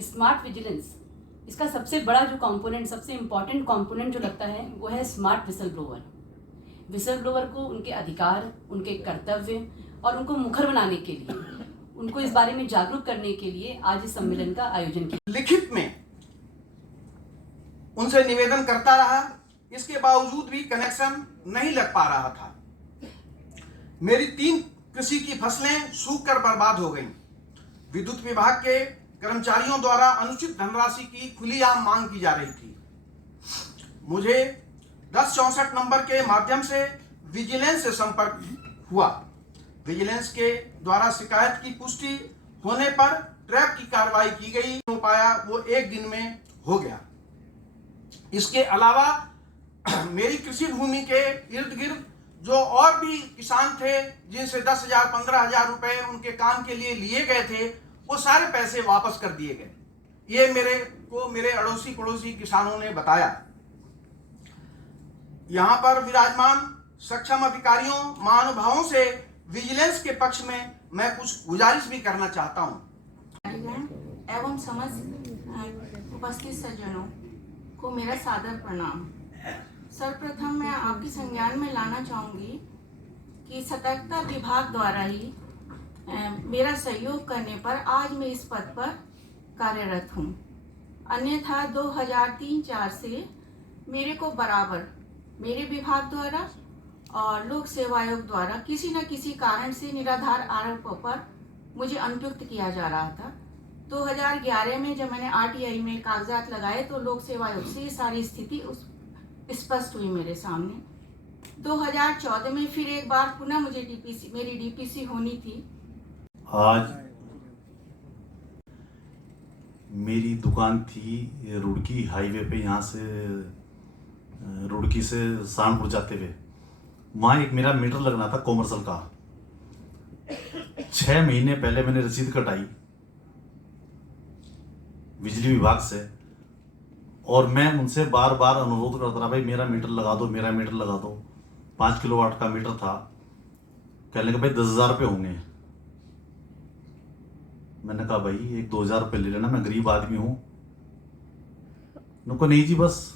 Smart vigilance, इसका सबसे बड़ा जो कंपोनेंट, सबसे इम्पॉर्टेंट कंपोनेंट जो लगता है वो है smart whistle blower. Whistle blower को उनके अधिकार, उनके कर्तव्य और उनको मुखर बनाने के लिए, उनको इस बारे में जागरूक करने के लिए आज इस सम्मेलन का आयोजन किया। लिखित में उनसे निवेदन करता रहा, इसके बावजूद भी कनेक्शन नहीं लग पा रहा था। मेरी 3 कृषि की फसलें सूख कर बर्बाद हो गईं। विद्युत विभाग के कर्मचारियों द्वारा अनुचित धनराशि की खुलेआम मांग की जा रही थी। मुझे 1064 नंबर के माध्यम से विजिलेंस से संपर्क हुआ। विजिलेंस के द्वारा शिकायत की पुष्टि होने पर ट्रैप की कार्रवाई की गई। हो पाया वो 1 दिन में हो गया। इसके अलावा मेरी कृषि भूमि के इर्द गिर्द जो और भी किसान थे जिनसे 10,000 15,000 रुपए उनके काम के लिए लिए गए थे, वो सारे पैसे वापस कर दिए गए। ये मेरे अड़ोसी पड़ोसी किसानों ने बताया। यहाँ पर विराजमान सक्षम अधिकारियों, महानुभावों से विजिलेंस के पक्ष में मैं कुछ गुजारिश भी करना चाहता हूँ। एवं समस्त उपस्थित सज्जनों को मेरा सादर प्रणाम। सर्वप्रथम मैं आपके संज्ञान में लाना चाहूँगी कि सतर्कता विभाग द्वारा ही मेरा सहयोग करने पर आज मैं इस पद पर कार्यरत हूँ। अन्यथा 2003-04 से मेरे को बराबर मेरे विभाग द्वारा और लोक सेवा आयोग द्वारा किसी न किसी कारण से निराधार आरोपों पर मुझे अनुयुक्त किया जा रहा था। 2011 में जब मैंने RTI में कागजात लगाए तो लोक सेवा आयोग से ये सारी स्थिति स्पष्ट हुई मेरे सामने। 2014 में फिर एक बार पुनः मुझे मेरी DPC होनी थी। आज मेरी दुकान थी रुड़की हाईवे पे, यहाँ से रुड़की से सहारनपुर जाते हुए। वहाँ एक मेरा मीटर लगना था कॉमर्शियल का। 6 महीने पहले मैंने रसीद कटाई बिजली विभाग से, और मैं उनसे बार बार अनुरोध करता रहा, भाई मेरा मीटर लगा दो, मेरा मीटर लगा दो। 5 किलोवाट का मीटर था। कहने लगे भाई 10,000 रुपये होंगे। मैंने कहा भाई 1-2 हज़ार रुपये ले लेना, मैं गरीब आदमी हूँ। उनको नहीं जी बस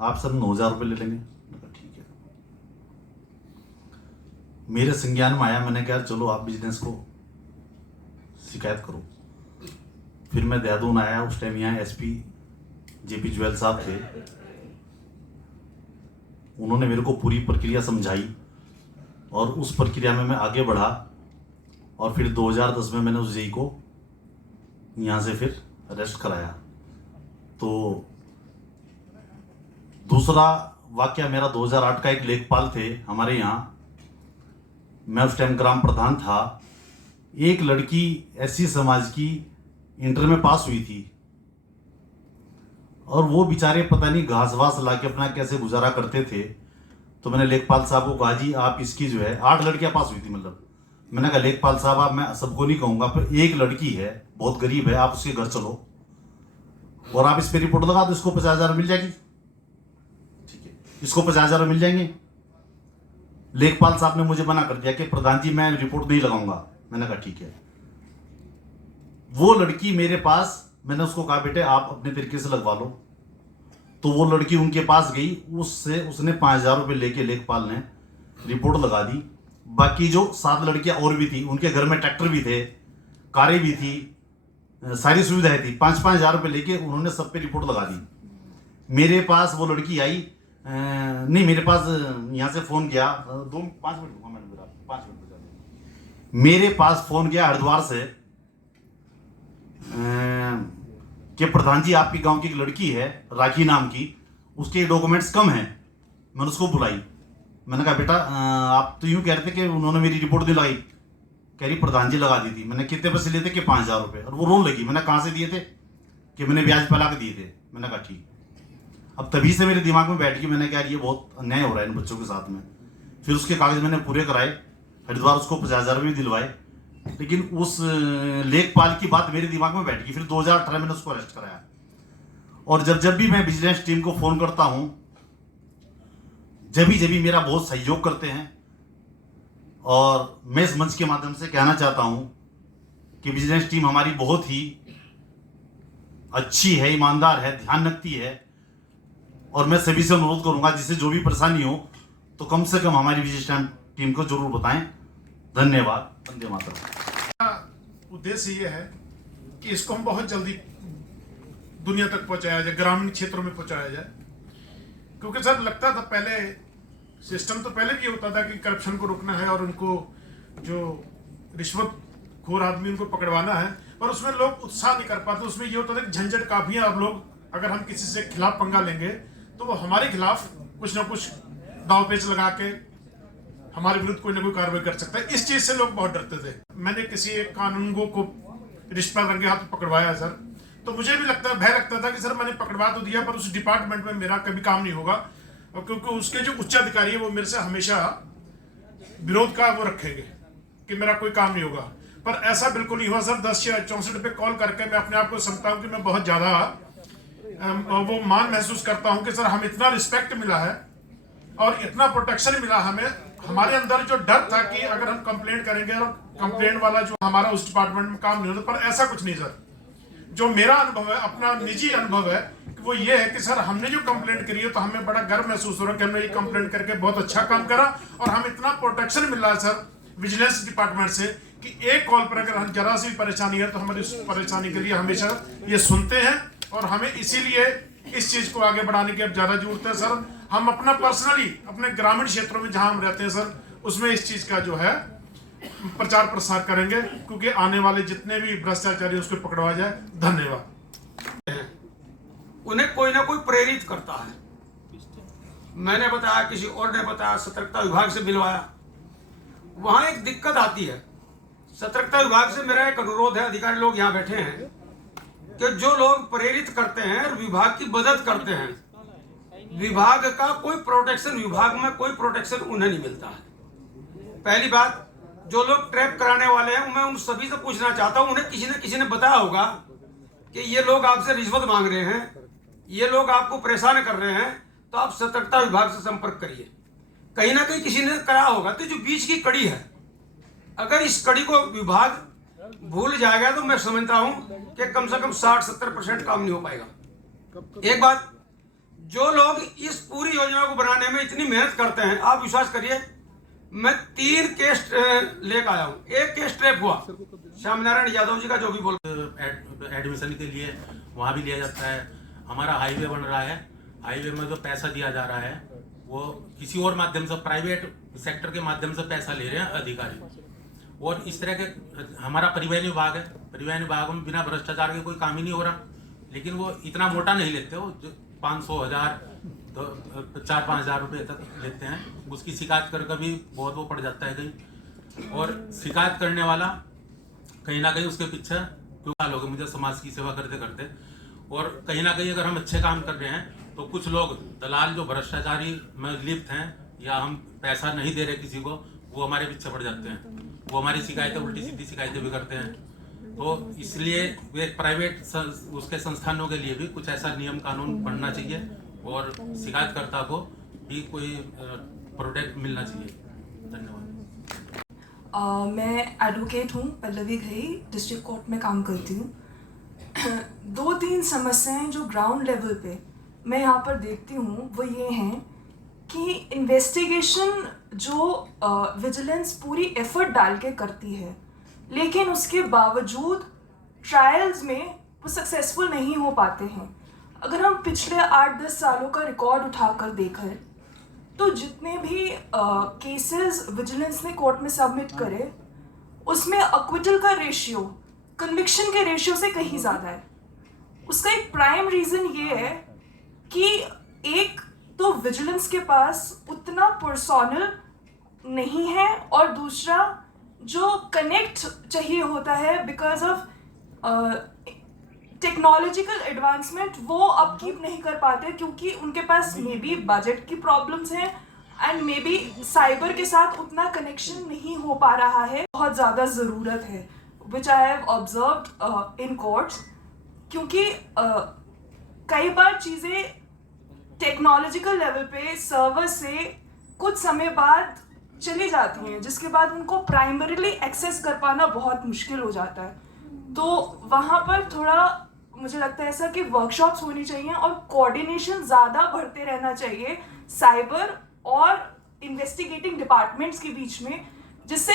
आप सब 9,000 रुपये ले लेंगे। मैंने कहा ठीक है। मेरे संज्ञान में आया, मैंने कहा चलो आप बिजनेस को शिकायत करो। फिर मैं देहरादून आया। उस टाइम यहाँ SP JP जुएल साहब थे। उन्होंने मेरे को पूरी प्रक्रिया समझाई और उस प्रक्रिया में मैं आगे बढ़ा, और फिर 2010 में मैंने उस जेई को यहाँ से फिर अरेस्ट कराया। तो दूसरा वाकया मेरा 2008 का, एक लेखपाल थे हमारे यहाँ, मैं उस टाइम ग्राम प्रधान था। एक लड़की SC समाज की इंटर में पास हुई थी, और वो बेचारे पता नहीं घास वास ला के अपना कैसे गुजारा करते थे। तो मैंने लेखपाल साहब को कहा जी आप इसकी जो है 8 लड़कियां पास हुई थी, मतलब मैंने कहा लेखपाल साहब आप, मैं सबको नहीं कहूँगा, पर एक लड़की है बहुत गरीब है, आप उसके घर चलो और आप इस पर रिपोर्ट लगा दो, इसको 50,000 मिल जाएगी। ठीक है, इसको 50,000 मिल जाएंगे। लेखपाल साहब ने मुझे मना कर दिया कि प्रधान जी मैं रिपोर्ट नहीं लगाऊंगा। मैंने कहा ठीक है। वो लड़की मेरे पास, मैंने उसको कहा बेटे आप अपने तरीके से लगवा लो। तो वो लड़की उनके पास गई, उसने 5,000 रुपये लेके लेखपाल ने रिपोर्ट लगा दी। बाकी जो 7 लड़कियां और भी थी, उनके घर में ट्रैक्टर भी थे, कारें भी थी, सारी सुविधाएं थी। 5-5 हज़ार रुपये लेके उन्होंने सब पे रिपोर्ट लगा दी। मेरे पास वो लड़की आई, नहीं मेरे पास यहाँ से फ़ोन गया, 5 मिनट रुको मैडम, 5 मिनट बजा दें। मेरे पास फ़ोन गया हरिद्वार से कि प्रधान जी आपके गांव की एक लड़की है राखी नाम की, उसके डॉक्यूमेंट्स कम हैं। मैंने उसको बुलाई। मैंने कहा बेटा आप तो यूँ कह रहे थे कि उन्होंने मेरी रिपोर्ट नहीं लगाई। कह रही प्रधान जी लगा दी थी। मैंने कितने पैसे लिए थे कि 5,000 रुपये, और वो रोने लगी। मैंने कहाँ से दिए थे कि मैंने ब्याज पे ला के दिए थे। मैंने कहा ठीक। अब तभी से मेरे दिमाग में बैठ गई, मैंने कहा ये बहुत अन्याय हो रहा है इन बच्चों के साथ में। फिर उसके कागज मैंने पूरे कराए, हरिद्वार उसको 50,000 रुपये दिलवाए। लेकिन उस लेखपाल की बात मेरे दिमाग में बैठ गई। फिर 2018 में उसको अरेस्ट कराया। और जब भी मैं विजिलेंस टीम को फोन करता हूं, जब भी मेरा बहुत सहयोग करते हैं। और मैं इस मंच के माध्यम से कहना चाहता हूं कि विजिलेंस टीम हमारी बहुत ही अच्छी है, ईमानदार है, ध्यान रखती है। और मैं सभी से अनुरोध करूंगा जिसे जो भी परेशानी हो तो कम से कम हमारी विशेष टीम को जरूर बताएं। धन्यवाद। वंदे मातरम। उद्देश्य ये है कि इसको हम बहुत जल्दी दुनिया तक पहुंचाया जाए, ग्रामीण क्षेत्रों में पहुंचाया जाए। क्योंकि सर लगता था पहले, सिस्टम तो पहले भी होता था कि करप्शन को रोकना है और उनको जो रिश्वतखोर आदमी उनको पकड़वाना है, पर उसमें लोग उत्साह नहीं कर पाते। उसमें ये होता था कि झंझट काफी है। अब लोग अगर हम किसी से खिलाफ पंगा लेंगे तो वो हमारे खिलाफ कुछ ना कुछ दाव पेच लगा के हमारे विरुद्ध कोई ना कोई कार्रवाई कर सकता है। इस चीज से लोग बहुत डरते थे। मैंने किसी एक कानूनगो को रिश्वत रंगे हाथ पकड़वाया सर, तो मुझे भी भय लगता था कि सर मैंने पकड़वा तो दिया पर उस डिपार्टमेंट में मेरा कभी काम नहीं होगा, और क्योंकि उसके जो उच्च अधिकारी है वो मेरे से हमेशा विरोध का वो रखेंगे कि मेरा कोई काम नहीं होगा। पर ऐसा बिल्कुल नहीं हुआ सर। 10/64 पे कॉल करके मैं अपने आप को समझता हूँ कि मैं बहुत ज्यादा वो मान महसूस करता हूँ कि सर हम इतना रिस्पेक्ट मिला है और इतना प्रोटेक्शन मिला हमें। हमारे अंदर जो डर था कि अगर हम कंप्लेंट करेंगे और कंप्लेंट वाला जो हमारा उस डिपार्टमेंट में काम नहीं होता, पर ऐसा कुछ नहीं सर। जो मेरा अनुभव है, अपना निजी अनुभव है, वो ये है कि सर हमने जो कंप्लेंट करी है तो हमें बड़ा गर्व महसूस हो रहा है कि हमने ये कंप्लेंट करके बहुत अच्छा काम करा और हम इतना प्रोटेक्शन मिल रहा है सर विजिलेंस डिपार्टमेंट से कि एक कॉल पर अगर हम जरा सी भी परेशानी है तो हमारी उस परेशानी के लिए हमेशा ये सुनते हैं और हमें इसीलिए इस चीज को आगे बढ़ाने की अब ज्यादा जरूरत है सर। हम अपना पर्सनली अपने ग्रामीण क्षेत्रों में जहां हम रहते हैं सर, उसमें इस चीज का जो है प्रचार प्रसार करेंगे, क्योंकि आने वाले जितने भी भ्रष्टाचारी उसको पकड़वा जाए। धन्यवाद। उन्हें कोई ना कोई प्रेरित करता है। मैंने बताया, किसी और ने बताया, सतर्कता विभाग से मिलवाया। वहां एक दिक्कत आती है। सतर्कता विभाग से मेरा एक अनुरोध है, अधिकारी लोग यहाँ बैठे हैं, कि जो लोग प्रेरित करते हैं और विभाग की मदद करते हैं, विभाग का कोई प्रोटेक्शन, विभाग में कोई प्रोटेक्शन उन्हें नहीं मिलता है। पहली बात, जो लोग ट्रैप कराने वाले हैं, मैं उन सभी से पूछना चाहता हूं, उन्हें किसी न किसी ने बताया होगा कि ये लोग आपसे रिश्वत मांग रहे हैं, ये लोग आपको परेशान कर रहे हैं, तो आप सतर्कता विभाग से संपर्क करिए। कहीं ना कहीं किसी ने कराया होगा। तो जो बीच की कड़ी है, अगर इस कड़ी को विभाग भूल जाएगा तो मैं समझता हूं कि कम से कम 60-70% काम नहीं हो पाएगा। एक बात, जो लोग इस पूरी योजना को बनाने में इतनी मेहनत करते हैं, आप विश्वास करिए, मैं 3 केस लेकर आया हूँ। एक केस ट्रैप हुआ, श्याम नारायण यादव जी का, जो भी बोल एडमिशन के लिए वहाँ भी लिया जाता है। हमारा हाईवे बन रहा है, हाईवे में जो पैसा दिया जा रहा है वो किसी और माध्यम से, प्राइवेट सेक्टर के माध्यम से पैसा ले रहे हैं अधिकारी। और इस तरह के हमारा परिवहन विभाग है, परिवहन विभाग में बिना भ्रष्टाचार के कोई काम ही नहीं हो रहा, लेकिन वो इतना मोटा नहीं लेते, वो 500, 1000, 4-5 हज़ार रुपये तक लेते हैं। उसकी शिकायत कर भी बहुत वो पड़ जाता है कहीं, और शिकायत करने वाला कहीं ना कहीं उसके पीछे क्यों हाल हो गए मुझे समाज की सेवा करते करते। और कहीं ना कहीं अगर हम अच्छे काम कर रहे हैं तो कुछ लोग दलाल जो भ्रष्टाचारी में लिप्त हैं या हम पैसा नहीं दे रहे किसी को, वो हमारे पीछे पड़ जाते हैं, वो हमारी शिकायतें, उल्टी सीधी शिकायतें भी करते हैं। तो इसलिए वे प्राइवेट उसके संस्थानों के लिए भी कुछ ऐसा नियम कानून बनना चाहिए और शिकायतकर्ता को भी कोई प्रोटेक्ट मिलना चाहिए। धन्यवाद। मैं एडवोकेट हूँ, पल्लवी घई, डिस्ट्रिक्ट कोर्ट में काम करती हूँ। 2-3 समस्याएं जो ग्राउंड लेवल पे मैं यहाँ पर देखती हूँ वो ये हैं कि इन्वेस्टिगेशन जो विजिलेंस पूरी एफर्ट डाल के करती है, लेकिन उसके बावजूद ट्रायल्स में वो सक्सेसफुल नहीं हो पाते हैं। अगर हम पिछले 8-10 सालों का रिकॉर्ड उठाकर देखें तो जितने भी केसेस विजिलेंस ने कोर्ट में सबमिट करे, उसमें अक्विटल का रेशियो कन्विक्शन के रेशियो से कहीं ज़्यादा है। उसका एक प्राइम रीज़न ये है कि एक तो विजिलेंस के पास उतना पर्सोनल नहीं है, और दूसरा जो कनेक्ट चाहिए होता है बिकॉज ऑफ टेक्नोलॉजिकल एडवांसमेंट, वो अपकीप नहीं कर पाते क्योंकि उनके पास मे बी बजट की प्रॉब्लम्स हैं एंड मे बी साइबर के साथ उतना कनेक्शन नहीं हो पा रहा है। बहुत ज़्यादा ज़रूरत है, which I have observed in courts, क्योंकि कई बार चीज़ें टेक्नोलॉजिकल लेवल पे सर्वर से कुछ समय बाद चली जाती हैं, जिसके बाद उनको प्राइमरीली एक्सेस कर पाना बहुत मुश्किल हो जाता है। तो वहाँ पर थोड़ा मुझे लगता है ऐसा कि वर्कशॉप्स होनी चाहिए और कोऑर्डिनेशन ज़्यादा बढ़ते रहना चाहिए साइबर और इन्वेस्टिगेटिंग डिपार्टमेंट्स के बीच में, जिससे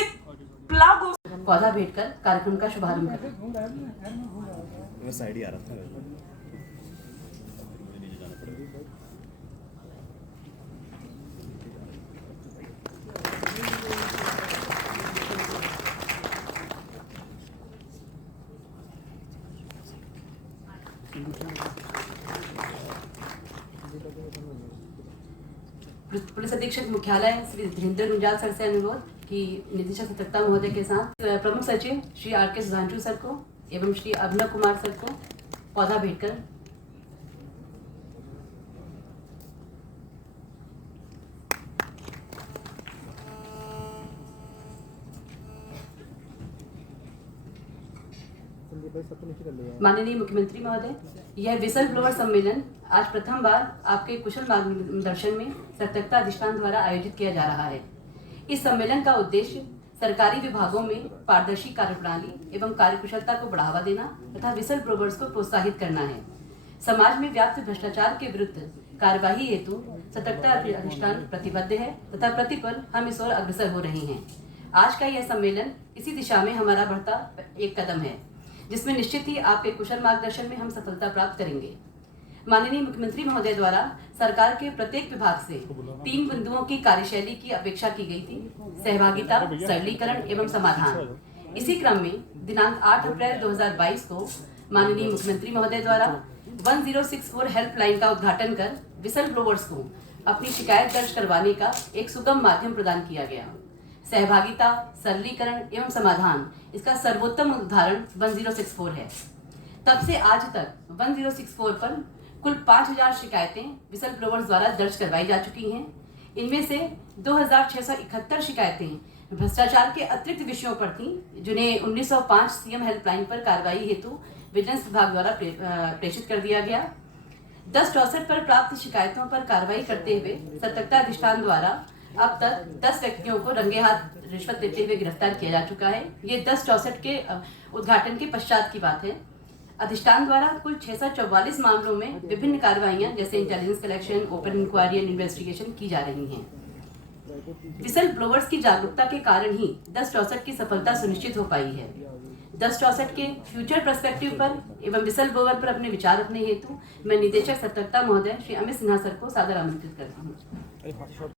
प्लग हो। पौधा भेंट कर कार्यक्रम का शुभारंभ करें। साइड ही आ रहा था। पुलिस अधीक्षक मुख्यालय श्री धीरेन्द्र गुंजाल सर से अनुरोध कि निदेशक सतर्कता महोदय के साथ प्रमुख सचिव श्री R.K. सुधांशु सर को एवं श्री अभिनव कुमार सर को पौधा भेंट कर माननीय मुख्यमंत्री महोदय, यह विसल ब्लोअर सम्मेलन आज प्रथम बार आपके कुशल मार्गदर्शन में सतर्कता अधिष्ठान द्वारा आयोजित किया जा रहा है। इस सम्मेलन का उद्देश्य सरकारी विभागों में पारदर्शी कार्यप्रणाली एवं कार्यकुशलता को बढ़ावा देना तथा विसल ब्लोअर्स को प्रोत्साहित करना है। समाज में व्याप्त भ्रष्टाचार के विरुद्ध कार्यवाही हेतु सतर्कता अधिष्ठान प्रतिबद्ध है तथा प्रतिपल हम इस ओर अग्रसर हो रहे हैं। आज का यह सम्मेलन इसी दिशा में हमारा बढ़ता एक कदम है, जिसमें निश्चित ही आपके कुशल मार्गदर्शन में हम सफलता प्राप्त करेंगे। माननीय मुख्यमंत्री महोदय द्वारा सरकार के प्रत्येक विभाग से 3 बिंदुओं की कार्यशैली की अपेक्षा की गई थी: सहभागिता, सरलीकरण एवं समाधान। इसी क्रम में दिनांक 8 अप्रैल 2022 को माननीय मुख्यमंत्री महोदय द्वारा 1064 हेल्पलाइन का उद्घाटन कर विसल ब्लोअर्स को अपनी शिकायत दर्ज करवाने का एक सुगम माध्यम प्रदान किया गया। सहभागिता, सरलीकरण एवं समाधान इसका सर्वोत्तम उदाहरण 1064 है। तब से आज तक 1064 पर कुल 5000 शिकायतें विसल ब्लोअर्स द्वारा दर्ज करवाई जा चुकी हैं। इनमें से 2671 शिकायतें भ्रष्टाचार के अतिरिक्त विषयों पर थीं, जिन्हें 1905 सीएम हेल्पलाइन पर कार्रवाई हेतु विजिलेंस विभाग द्वारा प्रेषित कर दिया गया। 1064 पर प्राप्त शिकायतों पर कार्रवाई करते हुए सतर्कता अधिष्ठान द्वारा अब तक 10 व्यक्तियों को रंगे हाथ रिश्वत लेते हुए गिरफ्तार किया जा चुका है। ये 1064 के उद्घाटन के पश्चात की बात है। अधिष्ठान द्वारा कुल 644 मामलों में विभिन्न कार्रवाइयां जैसे intelligence collection, open inquiry and investigation की जा रही हैं। विसल ब्लोअर्स की जागरूकता के कारण ही 1064 की सफलता सुनिश्चित हो पाई है। 1064 के फ्यूचर पर्सपेक्टिव पर एवं विसल ब्लोअर पर अपने विचार रखने हेतु मैं निदेशक सतर्कता महोदय श्री अमित सिन्हा सर को सादर आमंत्रित करता हूँ।